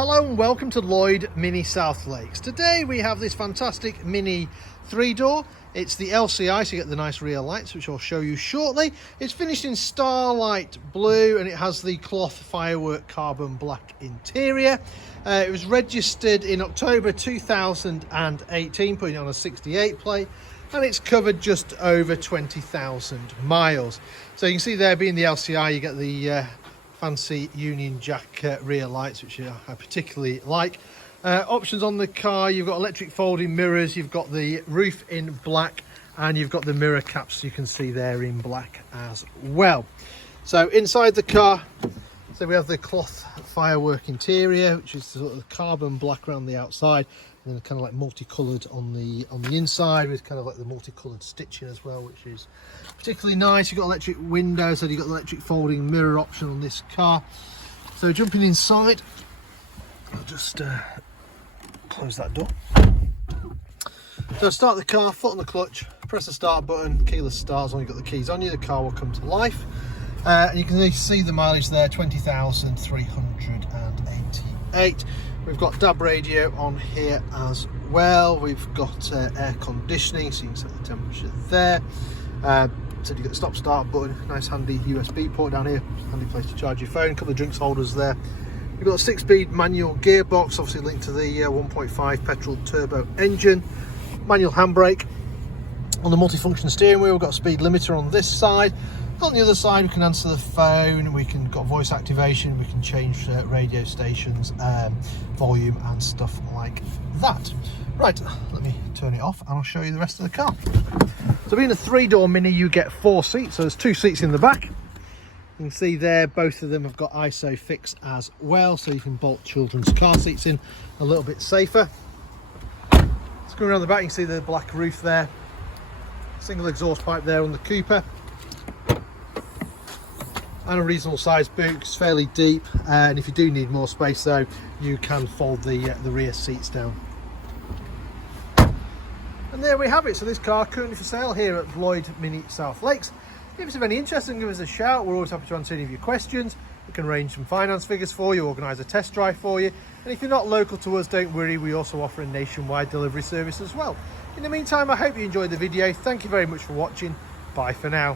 Hello and welcome to Lloyd Mini South Lakes. Today we have this fantastic Mini 3-door. It's the LCI, so you get the nice rear lights, which I'll show you shortly. It's finished in Starlight Blue and it has the Cloth Firework Carbon Black interior. It was registered in October 2018, putting it on a 68 plate, and it's covered just over 20,000 miles. So you can see there, being the LCI, you get the fancy Union Jack rear lights, which I particularly like. Options on the car: you've got electric folding mirrors, you've got the roof in black, and you've got the mirror caps you can see there in black as well. So inside the car, so we have the Cloth Firework interior, which is sort of carbon black around the outside, and then kind of like multicolored on the inside, with kind of like the multicolored stitching as well, which is particularly nice. You've got electric windows, and you've got the electric folding mirror option on this car. So jumping inside, I'll just close that door. So start the car, foot on the clutch, press the start button, keyless start. As long as you've got the keys on you, the car will come to life. And you can see the mileage there, 20,388. We've got DAB radio on here as well. We've got air conditioning, so you can set the temperature there. So you've got the stop start button, nice handy USB port down here, handy place to charge your phone, a couple of drinks holders there. We've got a 6-speed manual gearbox, obviously linked to the 1.5 petrol turbo engine, manual handbrake. On the multifunction steering wheel, we've got a speed limiter on this side. On the other side, we can answer the phone, we can got voice activation, we can change radio stations, volume and stuff like that. Right, let me turn it off and I'll show you the rest of the car. So being a 3-door Mini, you get 4 seats, so there's 2 seats in the back. You can see there, both of them have got ISOFIX as well, so you can bolt children's car seats in a little bit safer. Let's go around the back. You can see the black roof there, single exhaust pipe there on the Cooper, and a reasonable sized boot. It's fairly deep, and if you do need more space though, you can fold the rear seats down. And there we have it. So this car currently for sale here at Lloyd Mini South Lakes. If it's of any interest, then give us a shout. We're always happy to answer any of your questions. We can arrange some finance figures for you, organise a test drive for you. And if you're not local to us, don't worry, we also offer a nationwide delivery service as well. In the meantime, I hope you enjoyed the video. Thank you very much for watching. Bye for now.